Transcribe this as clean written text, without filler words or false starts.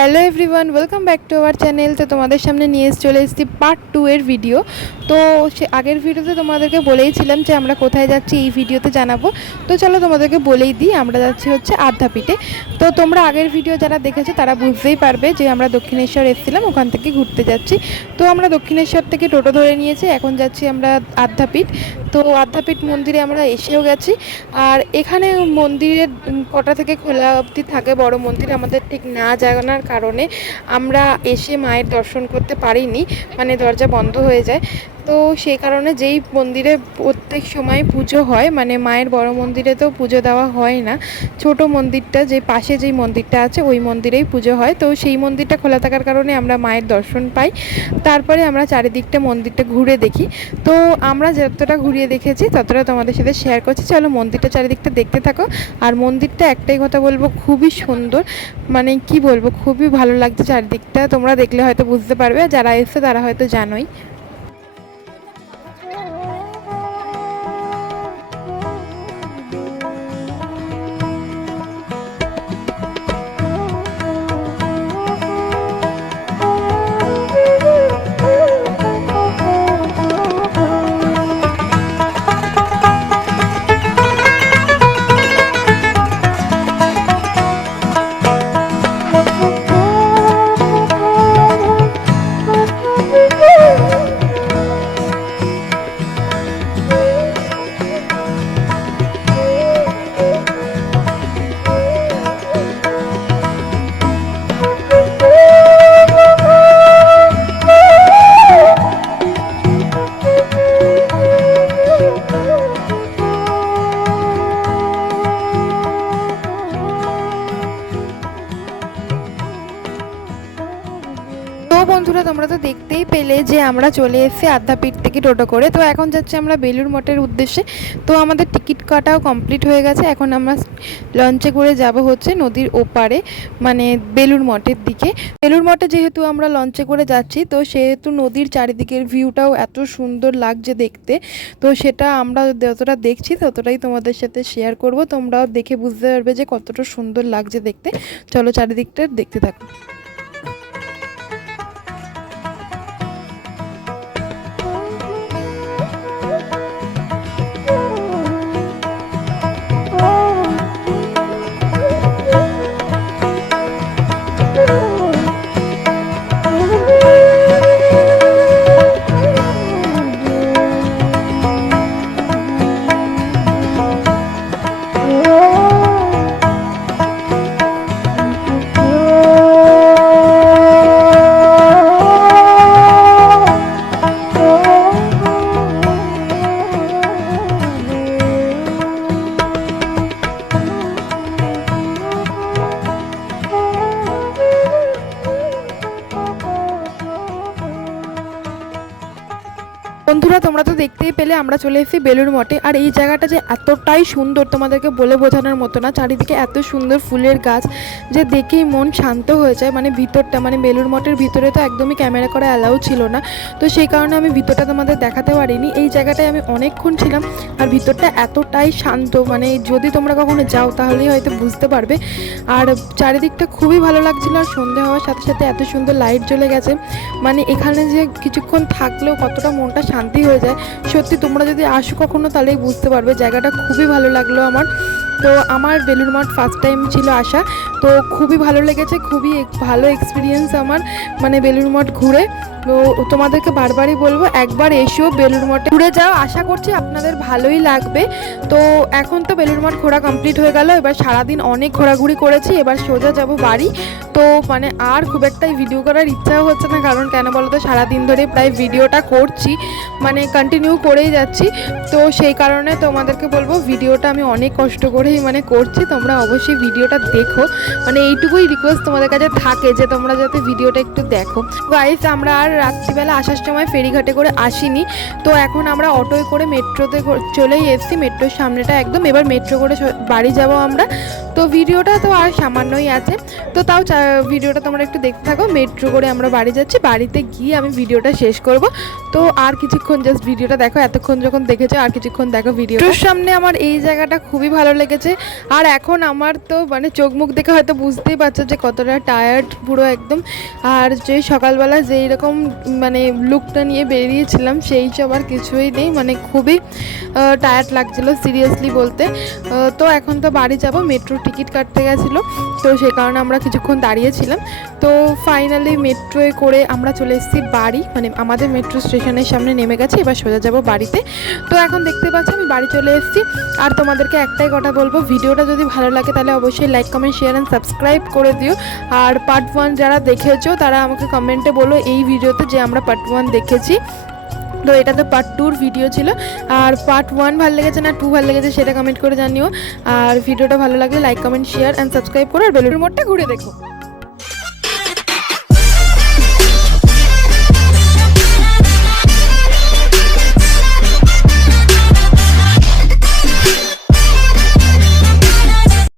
Hello everyone, welcome back to our channel. তো তোমাদের সামনে নিয়ে চলে এসেছি পার্ট 2 এর ভিডিও। তো সে আগের ভিডিওতে তোমাদেরকে বলেইছিলাম যে আমরা কোথায় যাচ্ছি এই ভিডিওতে জানাবো। তো চলো তোমাদেরকে বলেই দিই, আমরা যাচ্ছি হচ্ছে আদ্যাপীঠে। তো তোমরা আগের ভিডিও যারা দেখেছো তারা বুঝতেই পারবে যে আমরা দক্ষিণেশ্বর এসেছিলাম, ওখান থেকে ঘুরতে যাচ্ছি। তো আমরা দক্ষিণেশ্বর থেকে টোটো ধরে নিয়েছি, এখন যাচ্ছি আমরা আদ্যাপীঠ। তো আদ্যাপীঠ মন্দিরে আমরা এসেও গেছি। আর এখানে মন্দিরের কটা থেকে খোলা অবধি থাকে বড় মন্দির, আমাদের ঠিক না জানার কারণে আমরা এসে মায়ের দর্শন করতে পারিনি, মানে দরজা বন্ধ হয়ে যায়। তো সেই কারণে যেই মন্দিরে প্রত্যেক সময় পুজো হয়, মানে মায়ের বড় মন্দিরে তো পুজো দেওয়া হয় না, ছোট মন্দিরটা যে পাশে যেই মন্দিরটা আছে ওই মন্দিরেই পুজো হয়। তো সেই মন্দিরটা খোলা থাকার কারণে আমরা মায়ের দর্শন পাই। তারপরে আমরা চারিদিকটা মন্দিরটা ঘুরে দেখি। তো আমরা যতটা ঘুরিয়ে দেখেছি ততটা তোমাদের সাথে শেয়ার করছি। চলো মন্দিরটা চারিদিকটা দেখতে থাকো। আর মন্দিরটা একটাই কথা বলবো, খুবই সুন্দর, মানে কি বলবো, খুবই ভালো লাগছে চারিদিকটা। তোমরা দেখলে হয়তো বুঝতে পারবে, আর যারা এসছে তারা হয়তো জানোই। তো বন্ধুরা, তোমরা তো দেখতেই পেলে যে আমরা চলে এসেছি আদ্যাপীঠ থেকে টোটো করে। তো এখন যাচ্ছি আমরা বেলুড় মঠের উদ্দেশ্যে। তো আমাদের টিকিট কাটাও কমপ্লিট হয়ে গেছে, এখন আমরা লঞ্চে করে যাব হচ্ছে নদীর ওপারে, মানে বেলুড় মঠের দিকে। বেলুড় মঠে যেহেতু আমরা লঞ্চে করে যাচ্ছি, তো সেহেতু নদীর চারিদিকের ভিউটাও এত সুন্দর লাগছে দেখতে। তো সেটা আমরা যতটা দেখছি ততটাই তোমাদের সাথে শেয়ার করব, তোমরাও দেখে বুঝতে পারবে যে কতটা সুন্দর লাগছে দেখতে। চলো চারিদিকটা দেখতে থাকো। বন্ধুরা, তোমরা তো দেখতেই পেলে আমরা চলে এসেছি বেলুড় মঠে। আর এই জায়গাটা যে এতটাই সুন্দর তোমাদেরকে বলে বোঝানোর মতো না। চারিদিকে এত সুন্দর ফুলের গাছ যে দেখেই মন শান্ত হয়ে যায়। মানে ভিতরটা, মানে বেলুড় মঠের ভিতরে তো একদমই ক্যামেরা করা অ্যালাউ ছিল না, তো সেই কারণে আমি ভিতরটা তোমাদের দেখাতে পারিনি। এই জায়গাটায় আমি অনেকক্ষণ ছিলাম, আর ভিতরটা এতটাই শান্ত, মানে যদি তোমরা কখনো যাও তাহলেই হয়তো বুঝতে পারবে। আর চারিদিকটা খুবই ভালো লাগছিল, আর সন্ধে হওয়ার সাথে সাথে এত সুন্দর লাইট জ্বলে গেছে, মানে এখানে যে কিছুক্ষণ থাকলেও কতটা মনটা শান্তি হয়ে যায়। সত্যি তোমরা যদি আসো কখনো তাহলেই বুঝতে পারবে, জায়গাটা খুবই ভালো লাগলো আমার। তো আমার বেলুড় মঠ ফার্স্ট টাইম ছিল আসা, তো খুবই ভালো লেগেছে, খুবই ভালো এক্সপিরিয়েন্স আমার, মানে বেলুড় মঠ ঘুরে। তো তোমাদেরকে বারবারই বলবো একবার এসো বেলুড় মঠে ঘুরে যাও, আশা করছি আপনাদের ভালোই লাগবে। তো এখন তো বেলুড় মঠ ঘোরা কমপ্লিট হয়ে গেল, এবার সারাদিন অনেক ঘোরাঘুরি করেছি, এবার সোজা যাব বাড়ি। তো মানে আর খুব একটা ভিডিও করার ইচ্ছাও হচ্ছে না, কারণ কেন বলো তো, সারাদিন ধরে প্রায় ভিডিওটা করছি, মানে কন্টিনিউ করেই যাচ্ছি। তো সেই কারণে তোমাদেরকে বলবো ভিডিওটা আমি অনেক কষ্ট করেই মানে করছি, তোমরা অবশ্যই ভিডিওটা দেখো, মানে এইটুকুই রিকোয়েস্ট তোমাদের কাছে থাকে যে তোমরা যাতে ভিডিওটা একটু দেখো। গাইস, আমরা আর রাত্রিবেলা আসার সময় ফেরিঘাটে করে আসিনি, তো এখন আমরা অটোয় করে মেট্রোতে চলেই এসেছি, মেট্রোর সামনেটা একদম। এবার মেট্রো করে বাড়ি যাব আমরা। তো ভিডিওটা তো আর সামান্যই আছে, তো তাও ভিডিওটা তোমরা একটু দেখতে থাকো। মেট্রো করে আমরা বাড়ি যাচ্ছি, বাড়িতে গিয়ে আমি ভিডিওটা শেষ করব। তো আর কিছুক্ষণ জাস্ট ভিডিওটা দেখো, এতক্ষণ যখন দেখেছো আর কিছুক্ষণ দেখো ভিডিওটার সামনে। আমার এই জায়গাটা খুবই ভালো লেগেছে। লেগেছে। আর এখন আমার তো মানে চোখ মুখ দেখে হয়তো বুঝতেই পারছো যে কতটা টায়ার্ড পুরো একদম। আর যে সকালবেলা যেই রকম মানে লুকটা নিয়ে বেরিয়েছিলাম সেই সব আর কিছুই নেই, মানে খুবই টায়ার্ড লাগছিলো সিরিয়াসলি বলতে। তো এখন তো বাড়ি যাব, মেট্রোর টিকিট কাটতে গেছিলো, তো সেই কারণে আমরা কিছুক্ষণ দাঁড়িয়েছিলাম। তো ফাইনালি মেট্রোয় করে আমরা চলে এসেছি বাড়ি, মানে আমাদের মেট্রো স্টেশনের সামনে নেমে গেছি, এবার সোজা যাব বাড়িতে। তো এখন দেখতে পাচ্ছি আমি বাড়ি চলে এসেছি। আর তোমাদেরকে একটাই কথা বলবো, ভিডিওটা যদি ভালো লাগে তাহলে অবশ্যই like comment share and subscribe করে দিও। আর পার্ট 1 যারা দেখেছো তারা আমাকে কমেন্টে বলো এই ভিডিওতে যে আমরা পার্ট 1 দেখেছি। তো এটা তো পার্ট 2 ভিডিও ছিল, আর পার্ট 1 ভালো লেগেছে না 2 ভালো লেগেছে সেটা কমেন্ট করে জানিও। আর ভিডিওটা ভালো লাগলে like comment share and subscribe করো, আর বেলুন মোড়টা ঘুরে দেখো।